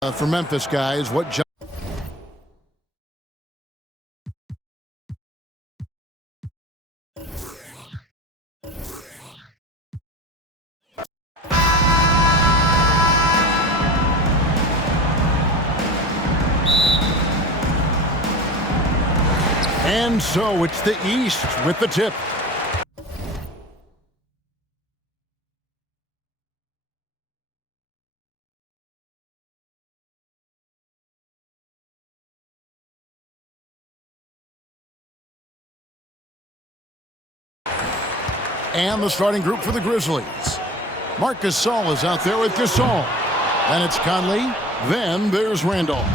For Memphis guys, what John and so it's the East with the tip. And the starting group for the Grizzlies. Marc Gasol is out there with Gasol. And it's Conley. Then there's Randolph.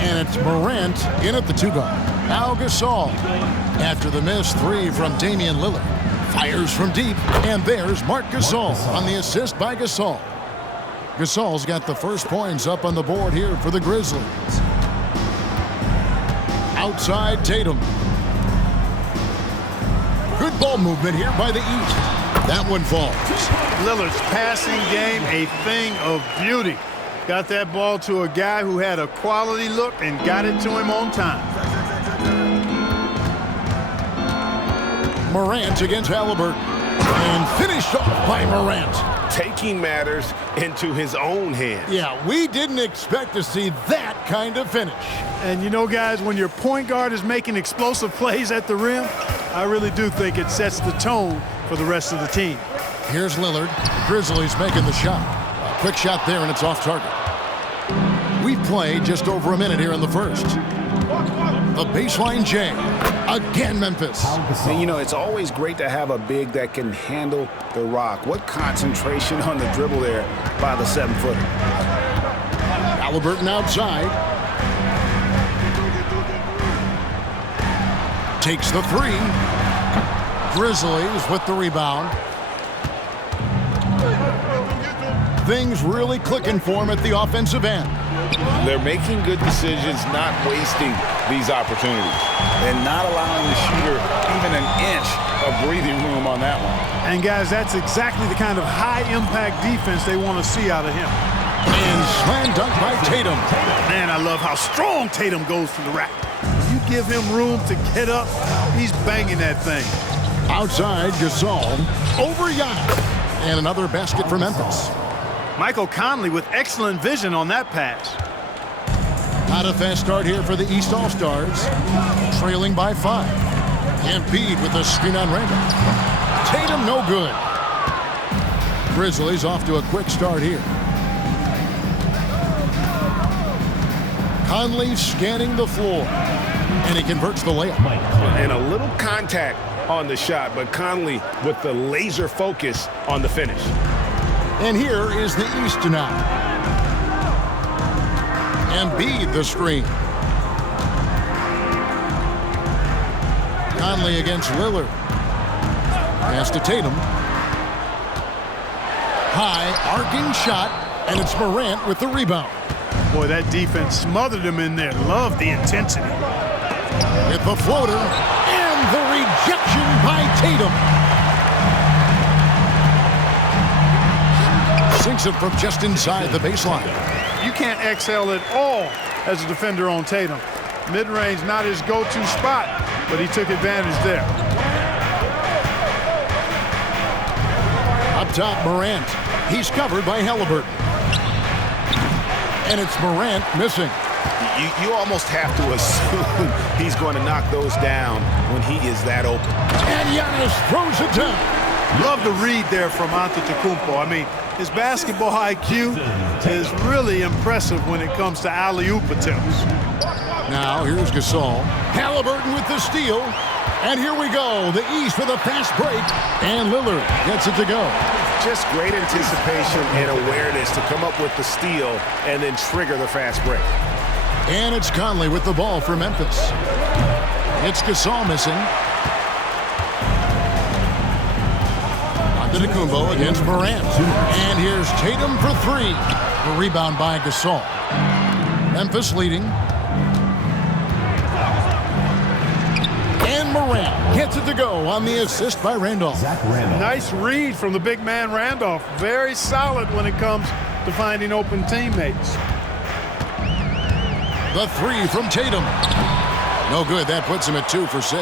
And it's Morant in at the 2-guard. Now Gasol. After the missed three from Damian Lillard. Fires from deep. And there's Marc Gasol on the assist by Gasol. Gasol's got the first points up on the board here for the Grizzlies. Outside Tatum. Good ball movement here by the East. That one falls. Lillard's passing game, a thing of beauty. Got that ball to a guy who had a quality look and got it to him on time. Morant against Halliburton. And finished off by Morant. Taking matters into his own hands. Yeah, we didn't expect to see that kind of finish. And you know, guys, when your point guard is making explosive plays at the rim, I really do think it sets the tone for the rest of the team. Here's Lillard. Grizzlies making the shot. A quick shot there, and it's off target. We've played just over a minute here in the first. The baseline J. Again, Memphis. And, you know, it's always great to have a big that can handle the rock. What concentration on the dribble there by the 7-footer. Halliburton outside. Takes the three. Grizzlies with the rebound. Things really clicking for him at the offensive end. They're making good decisions, not wasting these opportunities. And not allowing the shooter even an inch of breathing room on that one. And, guys, that's exactly the kind of high-impact defense they want to see out of him. And slam dunk by Tatum. Man, I love how strong Tatum goes to the rack. You give him room to get up, he's banging that thing. Outside, Gasol over Giannis. And another basket for Memphis. Michael Conley with excellent vision on that pass. Not a fast start here for the East All-Stars. Trailing by 5. Embiid with a screen on Randolph. Tatum no good. Grizzlies off to a quick start here. Conley scanning the floor. And he converts the layup. And a little contact on the shot, but Conley with the laser focus on the finish. And here is the East now. Embiid the screen. Conley against Lillard. Pass to Tatum. High arcing shot, and it's Morant with the rebound. Boy, that defense smothered him in there. Love the intensity. With the floater, and the rejection by Tatum. Sinks it from just inside the baseline. You can't exhale at all as a defender on Tatum. Mid-range not his go-to spot, but he took advantage there. Up top, Morant. He's covered by Halliburton. And it's Morant missing. You almost have to assume he's going to knock those down when he is that open. And Giannis throws it down. Love the read there from Antetokounmpo. I mean, his basketball IQ is really impressive when it comes to alley-oop attempts. Now here's Gasol. Halliburton with the steal. And here we go. The East with a fast break. And Lillard gets it to go. Just great anticipation and awareness to come up with the steal and then trigger the fast break. And it's Conley with the ball for Memphis. It's Gasol missing. Antetokounmpo against Morant. And here's Tatum for three. The rebound by Gasol. Memphis leading. And Morant gets it to go on the assist by Randolph. Nice read from the big man Randolph. Very solid when it comes to finding open teammates. The three from Tatum. No good. That puts him at 2 for 6.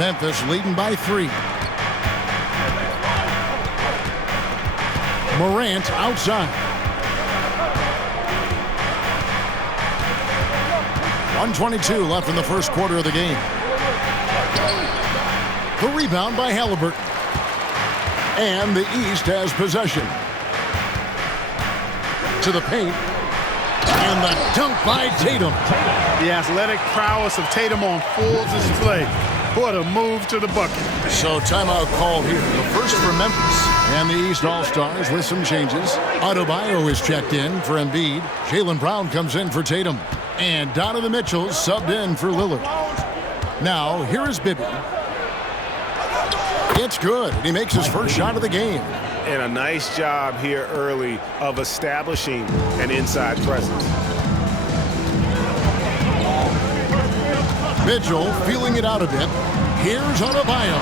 Memphis leading by 3. Morant outside. 1:22 left in the first quarter of the game. The rebound by Halliburton. And the East has possession. To the paint. And the dunk by Tatum. The athletic prowess of Tatum on full display. What a move to the bucket. So timeout called here. The first for Memphis. And the East All-Stars with some changes. Adebayo is checked in for Embiid. Jaylen Brown comes in for Tatum. And Donovan Mitchell subbed in for Lillard. Now, here is Bibby. It's good. He makes his first shot of the game. And a nice job here early of establishing an inside presence. Mitchell feeling it out a bit. Here's Adebayo.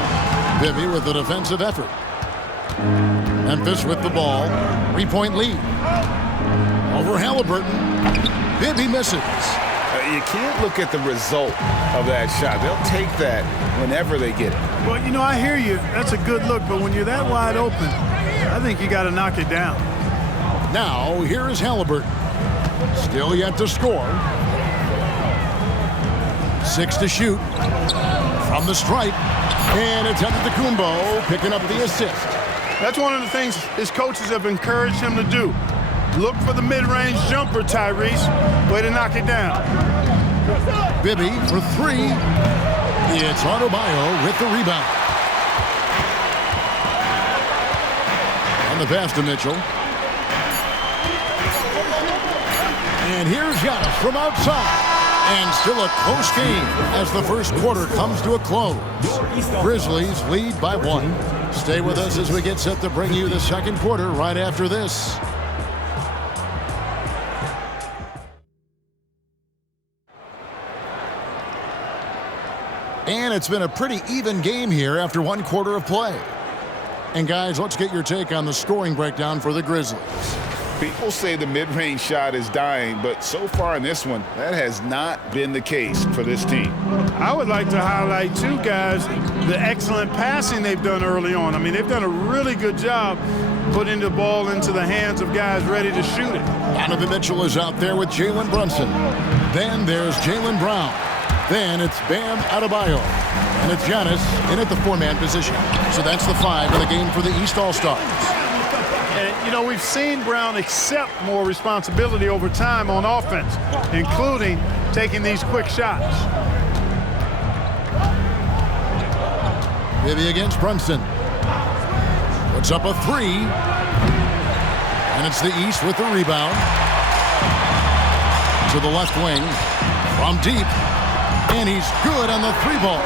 Bibby with the defensive effort. Memphis with the ball. 3-point lead. Over Halliburton. Bibby misses. You can't look at the result of that shot. They'll take that whenever they get it. Well, you know, I hear you. That's a good look, but when you're that wide open, I think you got to knock it down. Now, here is Halliburton. Still yet to score. 6 to shoot. From the stripe. And it's Antetokounmpo picking up the assist. That's one of the things his coaches have encouraged him to do. Look for the mid-range jumper, Tyrese. Way to knock it down. Bibby for 3. It's Adebayo with the rebound. On the pass to Mitchell. And here's Giannis from outside. And still a close game as the first quarter comes to a close. Grizzlies lead by 1. Stay with us as we get set to bring you the second quarter right after this. And it's been a pretty even game here after 1 quarter of play. And guys, let's get your take on the scoring breakdown for the Grizzlies. People say the mid-range shot is dying, but so far in this one, that has not been the case for this team. I would like to highlight, too, guys, the excellent passing they've done early on. I mean, they've done a really good job putting the ball into the hands of guys ready to shoot it. Donovan Mitchell is out there with Jalen Brunson. Then there's Jaylen Brown. Then it's Bam Adebayo. And it's Giannis in at the 4-man position. So that's the 5 in the game for the East All-Stars. And, you know, we've seen Brown accept more responsibility over time on offense, including taking these quick shots. Bibby against Brunson. Puts up a 3. And it's the East with the rebound. To the left wing. From deep. And he's good on the 3-ball.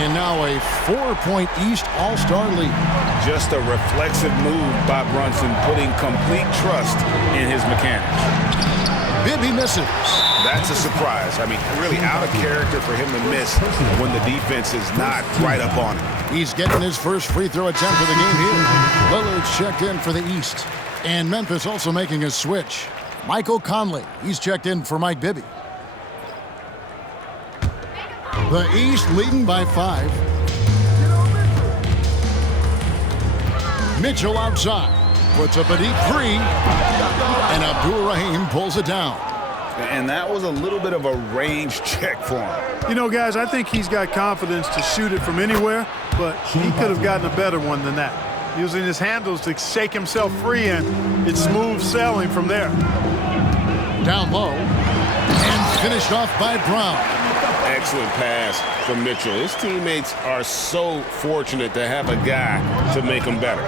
And now a 4-point East All-Star lead. Just a reflexive move by Brunson, putting complete trust in his mechanics. Bibby misses. That's a surprise. I mean, really out of character for him to miss when the defense is not right up on him. He's getting his first free throw attempt of the game here. Lillard's checked in for the East. And Memphis also making a switch. Michael Conley, he's checked in for Mike Bibby. The East leading by 5. Mitchell outside. Puts up a deep 3. And Abdur-Rahim pulls it down. And that was a little bit of a range check for him. You know, guys, I think he's got confidence to shoot it from anywhere, but he could have gotten a better one than that. Using his handles to shake himself free, and it's smooth sailing from there. Down low. And finished off by Brown. Excellent pass from Mitchell. His teammates are so fortunate to have a guy to make them better.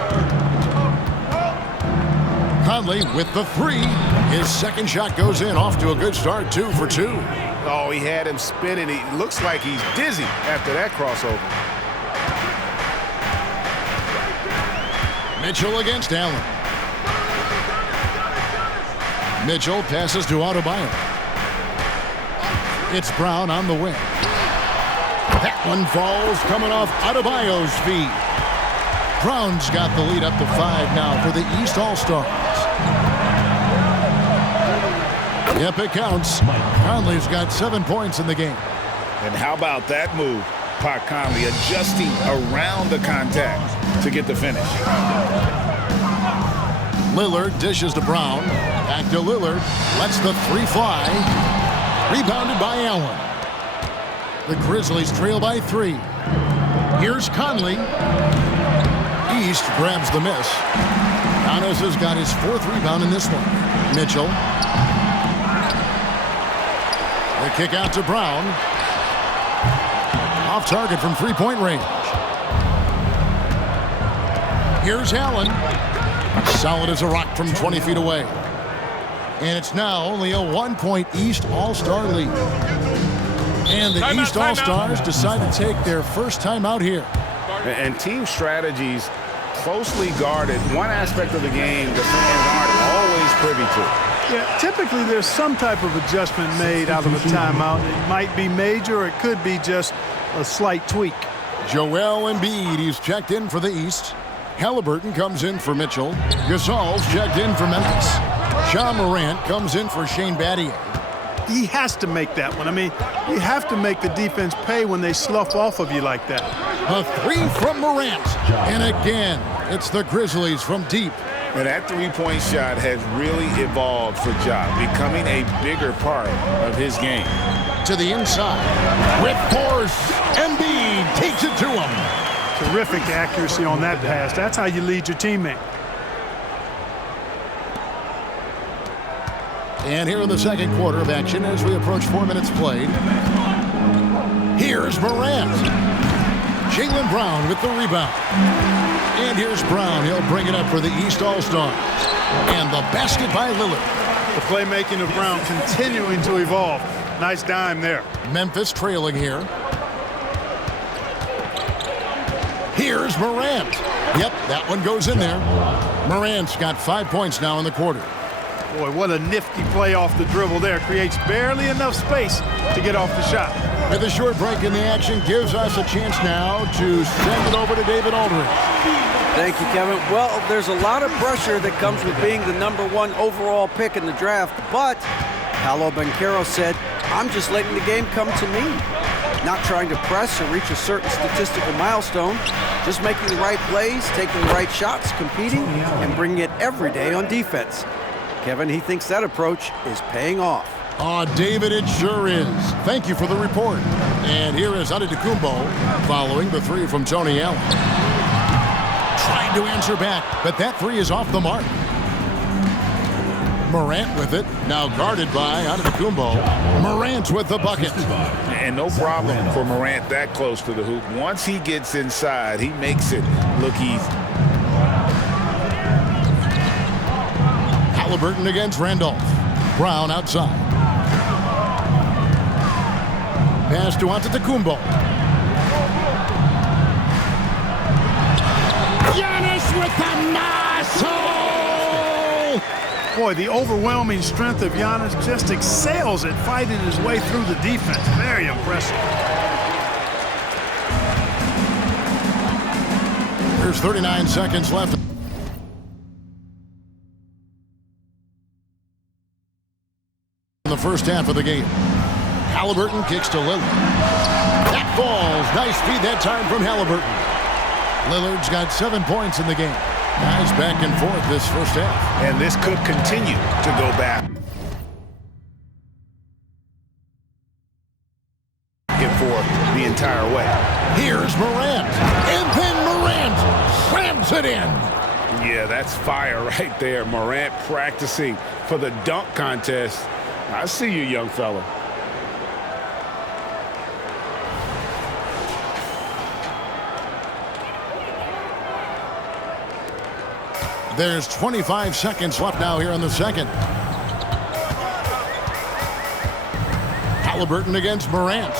Conley with the 3. His second shot goes in, off to a good start, 2 for 2. Oh, he had him spinning. He looks like he's dizzy after that crossover. Mitchell against Allen. Mitchell passes to Adebayo. It's Brown on the wing. That one falls coming off Adebayo's feet. Brown's got the lead up to 5 now for the East All-Stars. Yep, it counts. Conley's got 7 points in the game. And how about that move? Pat Conley adjusting around the contact to get the finish. Lillard dishes to Brown. Back to Lillard. Lets the three fly. Rebounded by Allen. The Grizzlies trail by 3. Here's Conley. East grabs the miss. Giannis has got his 4th rebound in this one. Mitchell. The kick out to Brown. Off target from three-point range. Here's Allen. Solid as a rock from 20 feet away. And it's now only a 1-point East All-Star lead. And the East All-Stars decide to take their first time out here. And team strategies closely guarded. One aspect of the game the fans aren't always privy to. Yeah, typically there's some type of adjustment made out of a timeout. It might be major, or it could be just a slight tweak. Joel Embiid, he's checked in for the East. Halliburton comes in for Mitchell. Gasol's checked in for Memphis. Ja Morant comes in for Shane Battier. He has to make that one. I mean, you have to make the defense pay when they slough off of you like that. A 3 from Morant. And again, it's the Grizzlies from deep. And that three-point shot has really evolved for Ja, becoming a bigger part of his game. To the inside. With force, Embiid takes it to him. Terrific accuracy on that pass. That's how you lead your teammate. And here in the second quarter of action as we approach 4 minutes played. Here's Morant. Jaylen Brown with the rebound. And here's Brown. He'll bring it up for the East All-Stars. And the basket by Lillard. The playmaking of Brown continuing to evolve. Nice dime there. Memphis trailing here. Here's Morant. Yep, that one goes in there. Morant's got 5 points now in the quarter. Boy, what a nifty play off the dribble there. Creates barely enough space to get off the shot. With a short break in the action, gives us a chance now to send it over to David Aldridge. Thank you, Kevin. Well, there's a lot of pressure that comes with being the #1 overall pick in the draft, but Paolo Banchero said, I'm just letting the game come to me. Not trying to press or reach a certain statistical milestone, just making the right plays, taking the right shots, competing, and bringing it every day on defense. Kevin, he thinks that approach is paying off. Oh, David, it sure is. Thank you for the report. And here is Antetokounmpo following the 3 from Tony Allen. Trying to answer back, but that 3 is off the mark. Morant with it, now guarded by Antetokounmpo. Morant with the bucket. And no problem for Morant that close to the hoop. Once he gets inside, he makes it look easy. Halliburton against Randolph. Brown outside. Pass to Antetokounmpo. Giannis with the muscle! Boy, the overwhelming strength of Giannis just excels at fighting his way through the defense. Very impressive. There's 39 seconds left in the first half of the game. Halliburton kicks to Lillard. That falls. Nice feed that time from Halliburton. Lillard's got 7 points in the game. Guys back and forth this first half. And this could continue to go back for the entire way. Here's Morant. And then Morant slams it in. Yeah, that's fire right there. Morant practicing for the dunk contest. I see you, young fella. There's 25 seconds left now here in the second. Halliburton against Morant.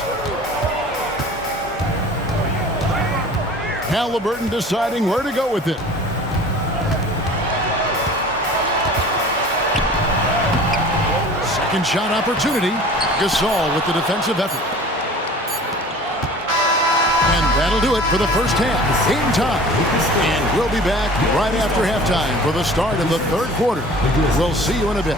Halliburton deciding where to go with it. Second shot opportunity. Gasol with the defensive effort. And that'll do it for the first half. Game time. And we'll be back right after halftime for the start of the third quarter. We'll see you in a bit.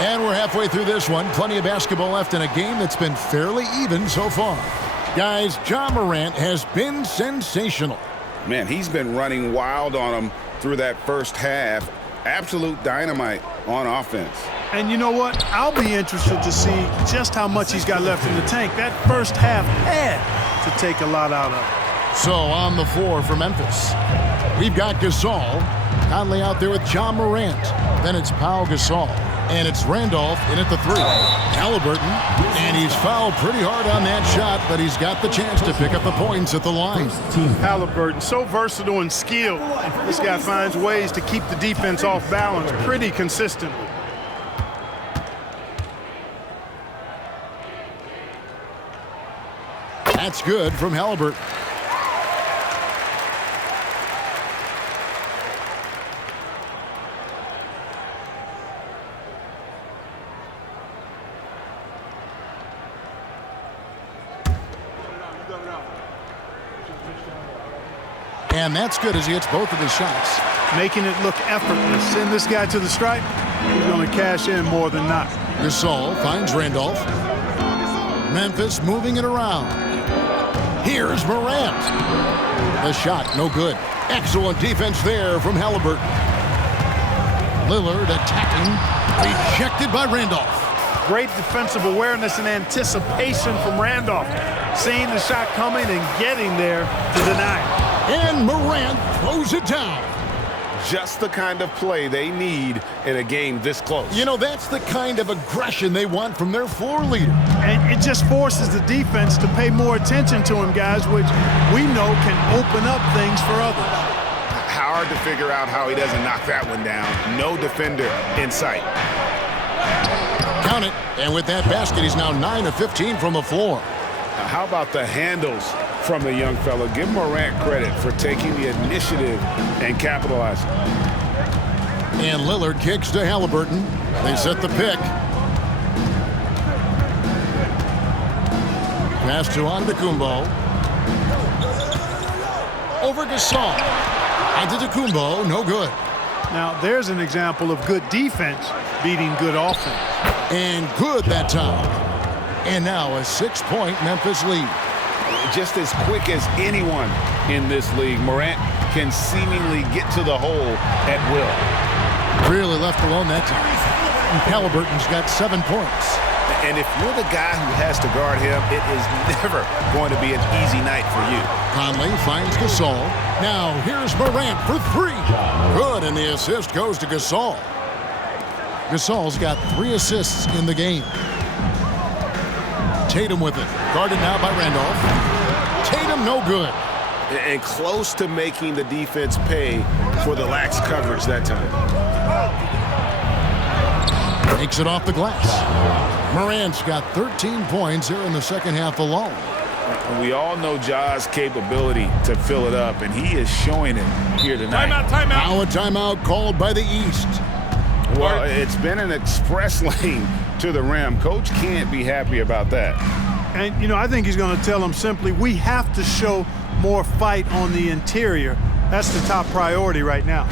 And we're halfway through this one. Plenty of basketball left in a game that's been fairly even so far. Guys, Ja Morant has been sensational. Man, he's been running wild on them through that first half. Absolute dynamite on offense. And you know what? I'll be interested to see just how much he's got left in the tank. That first half had to take a lot out of it. So on the floor for Memphis, we've got Gasol. Conley out there with Ja Morant. Then it's Pau Gasol. And it's Randolph in at the 3. Halliburton, and he's fouled pretty hard on that shot, but he's got the chance to pick up the points at the line. Halliburton, so versatile and skilled. This guy finds ways to keep the defense off balance pretty consistently. That's good from Halliburton. And that's good as he hits both of his shots. Making it look effortless. Send this guy to the stripe. He's going to cash in more than not. Gasol finds Randolph. Memphis moving it around. Here's Morant. The shot, no good. Excellent defense there from Halliburton. Lillard attacking. Rejected by Randolph. Great defensive awareness and anticipation from Randolph. Seeing the shot coming and getting there to deny it. And Morant throws it down. Just the kind of play they need in a game this close. You know, that's the kind of aggression they want from their floor leader. And it just forces the defense to pay more attention to him, guys, which we know can open up things for others. Hard to figure out how he doesn't knock that one down. No defender in sight. Count it. And with that basket, he's now 9 of 15 from the floor. How about the handles from the young fella? Give Morant credit for taking the initiative and capitalizing. And Lillard kicks to Halliburton. They set the pick. Pass to Antetokounmpo. Over Gasol. Antetokounmpo, no good. Now, there's an example of good defense beating good offense. And good that time. And now a 6-point Memphis lead. Just as quick as anyone in this league, Morant can seemingly get to the hole at will. Really left alone that time. And Halliburton's got 7 points. And if you're the guy who has to guard him, it is never going to be an easy night for you. Conley finds Gasol. Now here's Morant for 3. Good, and the assist goes to Gasol. Gasol's got 3 assists in the game. Tatum with it. Guarded now by Randolph. Tatum no good. And close to making the defense pay for the lax coverage that time. Takes it off the glass. Morant's got 13 points here in the second half alone. We all know Ja's capability to fill it up, and he is showing it here tonight. Timeout. Now a timeout called by the East. Well, it's been an express lane to the rim. Coach can't be happy about that. And, you know, I think he's going to tell them simply, we have to show more fight on the interior. That's the top priority right now.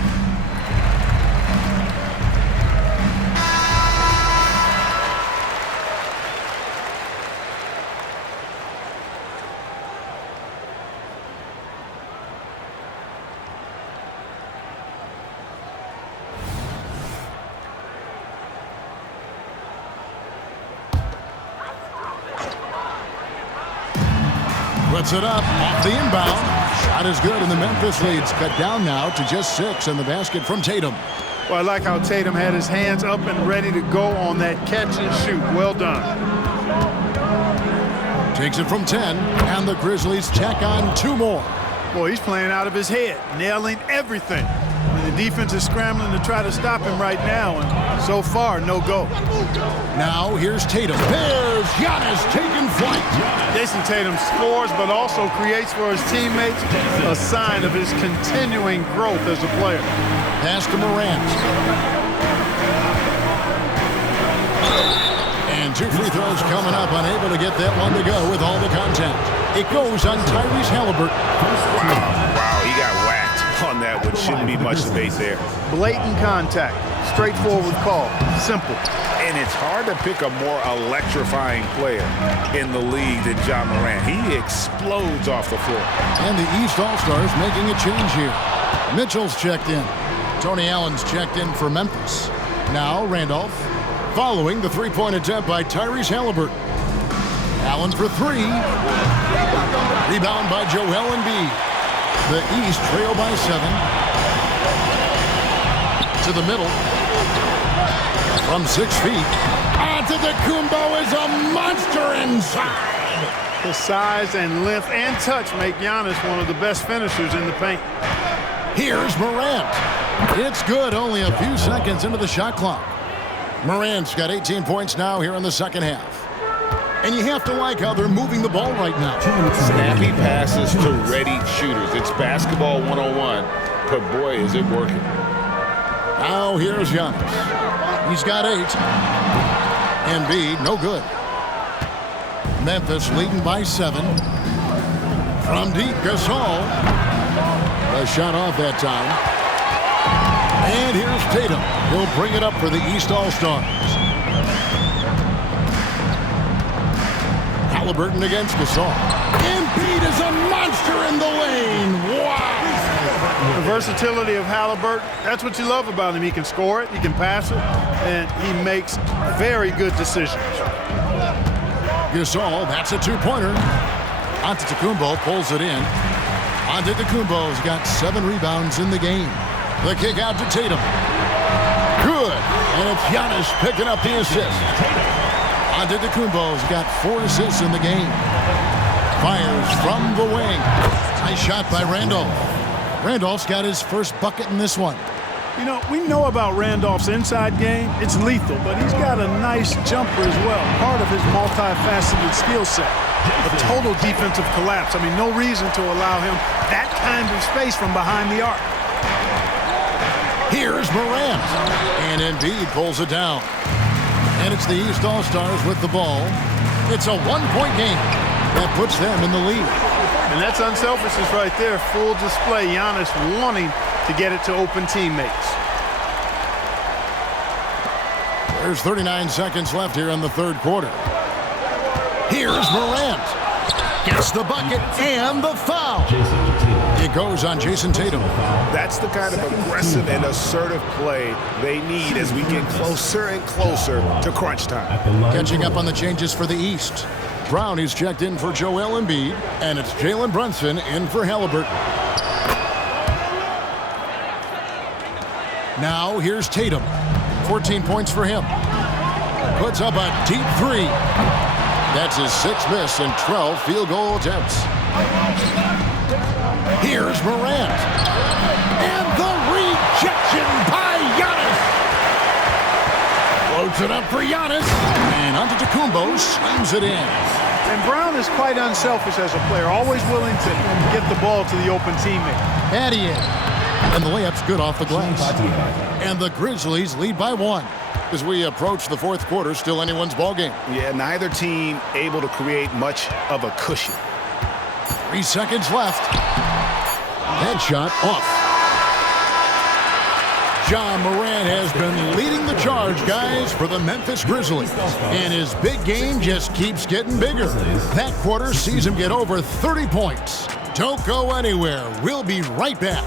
Puts it up off the inbound. Shot is good, and the Memphis lead's cut down now to just 6, and the basket from Tatum. Well, I like how Tatum had his hands up and ready to go on that catch and shoot. Well done. Takes it from 10, and the Grizzlies tack on 2 more. Boy, he's playing out of his head, nailing everything. And the defense is scrambling to try to stop him right now, and so far, no go. Now here's Tatum. There's Giannis taking flight. Jason Tatum scores, but also creates for his teammates a sign of his continuing growth as a player. Pass to Morant. And 2 free throws coming up, unable to get that one to go with all the contact. It goes on Tyrese Halliburton. Wow, he got whacked on that one. Shouldn't be much debate there. Blatant contact. Straightforward call. Simple. And it's hard to pick a more electrifying player in the league than Ja Morant. He explodes off the floor. And the East All-Stars making a change here. Mitchell's checked in. Tony Allen's checked in for Memphis. Now Randolph, following the three-point attempt by Tyrese Halliburton. Allen for three. Rebound by Joel Embiid. The East trail by 7. To the middle. From 6 feet. Antetokounmpo is a monster inside. The size and length and touch make Giannis one of the best finishers in the paint. Here's Morant. It's good, only a few seconds into the shot clock. Morant's got 18 points now here in the second half. And you have to like how they're moving the ball right now. Snappy passes to ready shooters. It's basketball 101, but boy, is it working. Now here's Giannis. He's got 8. Embiid, no good. Memphis leading by 7. From deep, Gasol. A shot off that time. And here's Tatum. He'll bring it up for the East All-Stars. Halliburton against Gasol. Embiid is a monster in the lane. Wow. The versatility of Halliburton, that's what you love about him. He can score it, he can pass it, and he makes very good decisions. Gasol, that's a two-pointer. Antetokounmpo pulls it in. Antetokounmpo's got 7 rebounds in the game. The kick out to Tatum. Good. And it's Giannis picking up the assist. Antetokounmpo's got 4 assists in the game. Fires from the wing. Nice shot by Randolph. Randolph's got his first bucket in this one. You know, we know about Randolph's inside game. It's lethal, but he's got a nice jumper as well, part of his multifaceted skill set. A total defensive collapse. I mean, no reason to allow him that kind of space from behind the arc. Here's Morant. And Embiid pulls it down. And it's the East All-Stars with the ball. It's a one-point game. That puts them in the lead. And that's unselfishness right there. Full display. Giannis wanting to get it to open teammates. There's 39 seconds left here in the third quarter. Here's Morant. Gets the bucket and the foul. It goes on Jason Tatum. That's the kind of aggressive and assertive play they need as we get closer and closer to crunch time. Catching up on the changes for the East. Brown is checked in for Joel Embiid, and it's Jalen Brunson in for Halliburton. Now here's Tatum. 14 points for him. Puts up a deep 3. That's his 6th miss and 12 field goal attempts. Here's Morant. And the rejection by Giannis. Floats it up for Giannis. And Antetokounmpo slams it in. And Brown is quite unselfish as a player, always willing to get the ball to the open teammate. Adieu. And the layup's good off the glass. And the Grizzlies lead by 1. As we approach the fourth quarter, still anyone's ball game. Yeah, neither team able to create much of a cushion. 3 seconds left. Headshot off. Ja Morant has been leading the charge, guys, for the Memphis Grizzlies. And his big game just keeps getting bigger. That quarter sees him get over 30 points. Don't go anywhere. We'll be right back.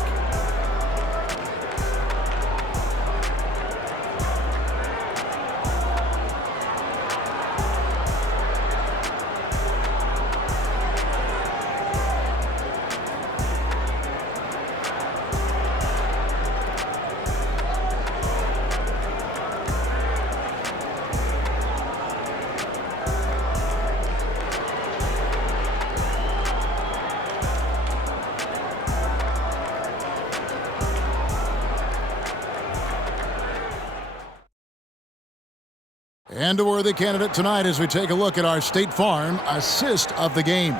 And a worthy candidate tonight as we take a look at our State Farm assist of the game.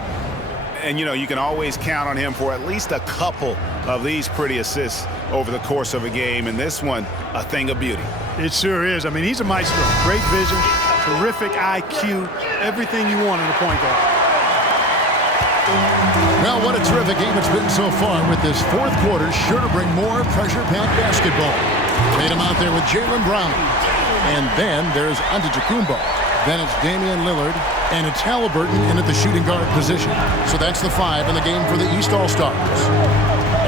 And, you know, you can always count on him for at least a couple of these pretty assists over the course of a game. And this one, a thing of beauty. It sure is. I mean, he's a maestro. Great vision, terrific IQ, everything you want in a point guard. Well, what a terrific game it's been so far, with this fourth quarter sure to bring more pressure-packed basketball. Tatum out there with Jaylen Brown. And then there's Antetokounmpo. Then it's Damian Lillard. And it's Halliburton in at the shooting guard position. So that's the 5 in the game for the East All-Stars.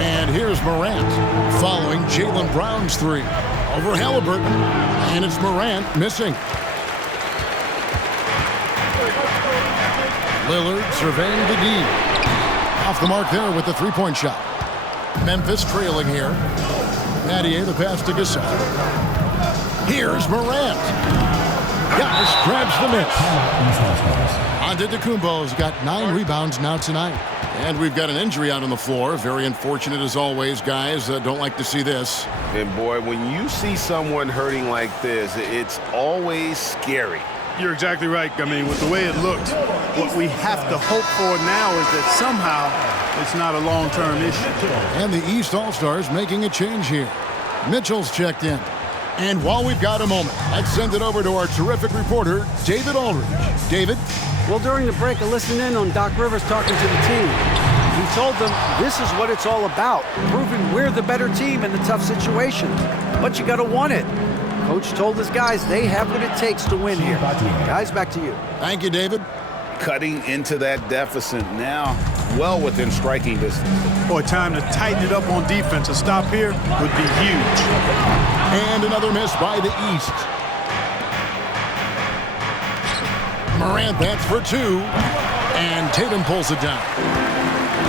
And here's Morant following Jaylen Brown's 3. Over Halliburton. And it's Morant missing. Lillard surveying the D. Off the mark there with the three-point shot. Memphis trailing here. Nadia the pass to Gasol. Here's Morant. Giannis grabs the miss. Antetokounmpo's got 9 rebounds now tonight. And we've got an injury out on the floor. Very unfortunate as always, guys. Don't like to see this. And boy, when you see someone hurting like this, it's always scary. You're exactly right. I mean, with the way it looked, what we have to hope for now is that somehow it's not a long-term issue. And the East All-Stars making a change here. Mitchell's checked in. And while we've got a moment, let's send it over to our terrific reporter, David Aldridge. David? Well, during the break, I listened in on Doc Rivers talking to the team. He told them this is what it's all about, proving we're the better team in the tough situations. But you got to want it. Coach told his guys they have what it takes to win here. Guys, back to you. Thank you, David. Cutting into that deficit now, well within striking distance. Boy, time to tighten it up on defense. A stop here would be huge. And another miss by the East. Morant bats for 2. And Tatum pulls it down.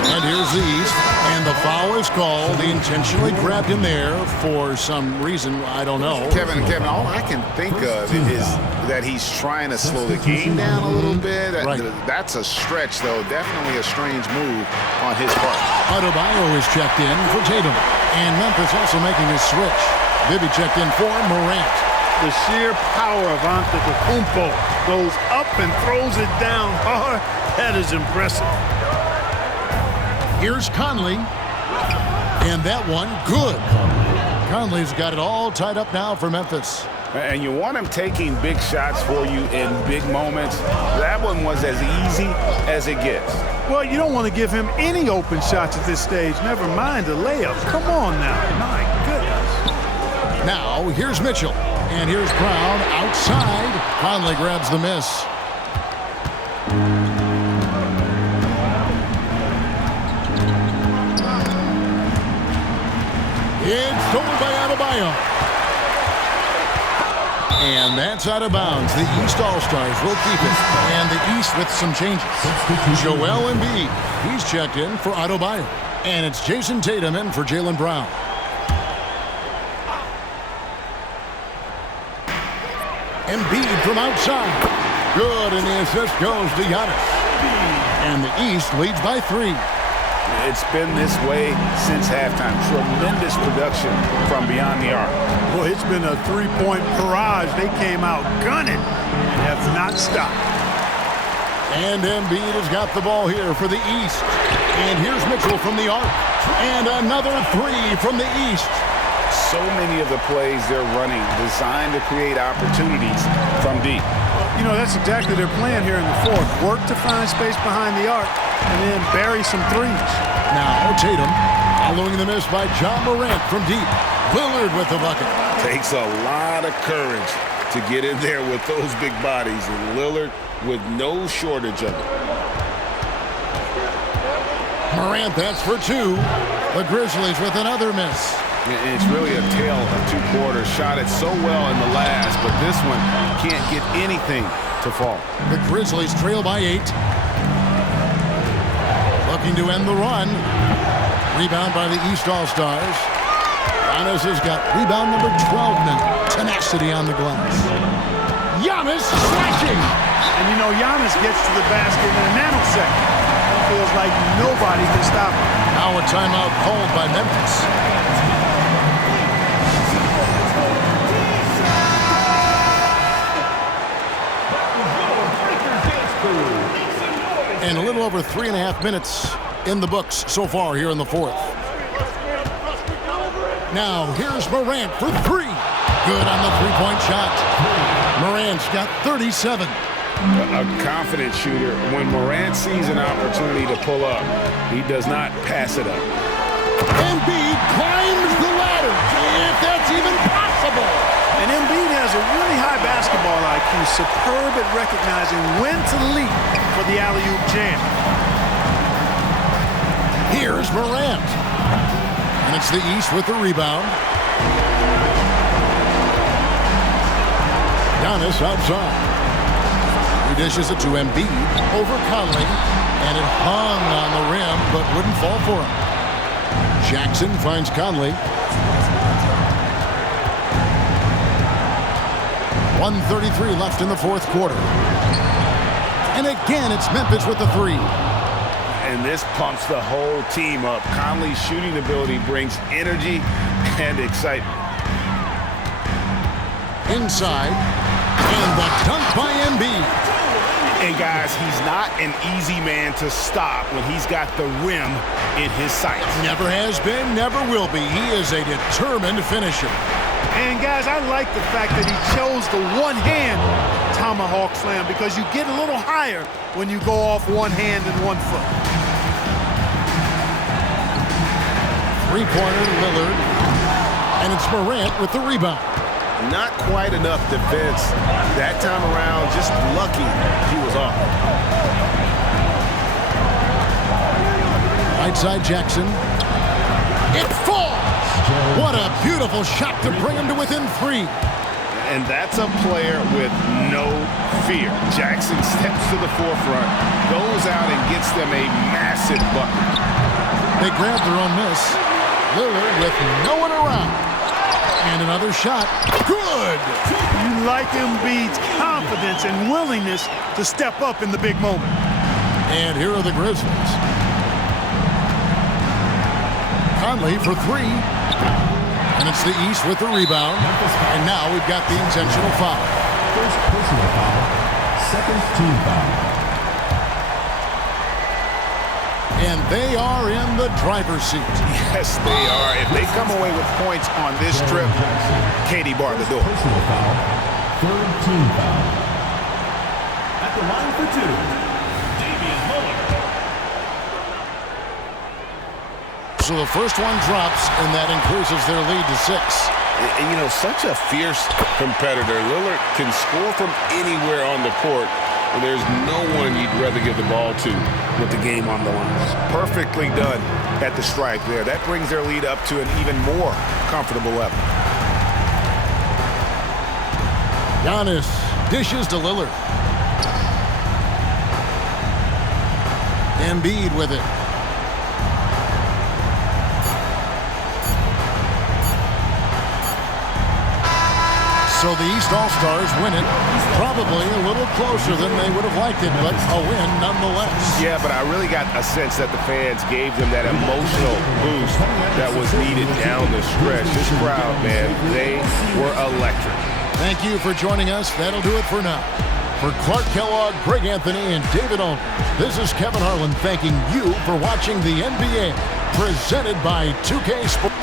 And here's the East. And the foul is called. He intentionally grabbed him there for some reason. I don't know. Kevin, all I can think of is that he's trying to slow the game down a little bit. Right. That's a stretch, though. Definitely a strange move on his part. Adebayo is checked in for Tatum. And Memphis also making his switch. Bibby checked in for Morant. The sheer power of Antetokounmpo goes up and throws it down hard. That is impressive. Here's Conley. And that one, good. Conley's got it all tied up now for Memphis. And you want him taking big shots for you in big moments. That one was as easy as it gets. Well, you don't want to give him any open shots at this stage. Never mind a layup. Come on now. My goodness. Now, here's Mitchell. And here's Brown outside. Conley grabs the miss. It's stolen by Adebayo. And that's out of bounds. The East All-Stars will keep it. And the East with some changes. Joel Embiid. He's checked in for Adebayo. And it's Jason Tatum in for Jaylen Brown. Embiid from outside. Good, and the assist goes to Giannis. And the East leads by 3. It's been this way since halftime. Tremendous production from beyond the arc. Boy, it's been a three-point barrage. They came out gunning and have not stopped. And Embiid has got the ball here for the East. And here's Mitchell from the arc. And another 3 from the East. So many of the plays they're running designed to create opportunities from deep. You know, that's exactly their plan here in the fourth. Work to find space behind the arc and then bury some threes. Now Tatum following the miss by John Morant from deep. Lillard with the bucket. Takes a lot of courage to get in there with those big bodies, and Lillard with no shortage of it. Morant, that's for 2. The Grizzlies with another miss. It's really a tale of 2 quarters. Shot it so well in the last, but this one can't get anything to fall. The Grizzlies trail by 8. Looking to end the run. Rebound by the East All-Stars. Giannis has got rebound number 12 now. Tenacity on the glass. Giannis slashing. And you know, Giannis gets to the basket in a nanosecond. It feels like nobody can stop him. Now a timeout called by Memphis. And a little over 3.5 minutes in the books so far here in the fourth. Now here's Morant for 3. Good on the three-point shot. Morant's got 37. A confident shooter. When Morant sees an opportunity to pull up, he does not pass it up. Embiid climbs the ladder, if that's even possible. And Embiid has has a really high basketball IQ, superb at recognizing when to leap for the alley-oop jam. Here's Morant. And it's the East with the rebound. Giannis outside. He dishes it to Embiid over Conley. And it hung on the rim, but wouldn't fall for him. Jackson finds Conley. 1:33 left in the fourth quarter. And again, it's Memphis with the three. And this pumps the whole team up. Conley's shooting ability brings energy and excitement. Inside. And the dunk by Embiid. And guys, he's not an easy man to stop when he's got the rim in his sights. Never has been, never will be. He is a determined finisher. And guys, I like the fact that he chose the one-hand tomahawk slam because you get a little higher when you go off one hand and 1 foot. Three-pointer, Lillard. And it's Morant with the rebound. Not quite enough defense that time around. Just lucky he was off. Right side Jackson. It falls! What a beautiful shot to bring him to within 3. And that's a player with no fear. Jackson steps to the forefront, goes out and gets them a massive bucket. They grab their own miss. Lillard with no one around. And another shot. Good! You like Embiid's confidence and willingness to step up in the big moment. And here are the Grizzlies. Conley for 3. And it's the East with the rebound. And now we've got the intentional foul. First personal foul. Second team foul. And they are in the driver's seat. Yes, they are. If they come away with points on this trip, Katie barred the door. Personal foul. Third team foul. At the line for 2, Damian Lillard. So the first one drops, and that increases their lead to 6. And, you know, such a fierce competitor. Lillard can score from anywhere on the court, and there's no one you'd rather give the ball to with the game on the line. Perfectly done at the stripe there. That brings their lead up to an even more comfortable level. Giannis dishes to Lillard. Embiid with it. So the East All-Stars win it. Probably a little closer than they would have liked it, but a win nonetheless. Yeah, but I really got a sense that the fans gave them that emotional boost that was needed down the stretch. This crowd, man, they were electric. Thank you for joining us. That'll do it for now. For Clark Kellogg, Greg Anthony, and David Olney, this is Kevin Harlan thanking you for watching the NBA, presented by 2K Sports.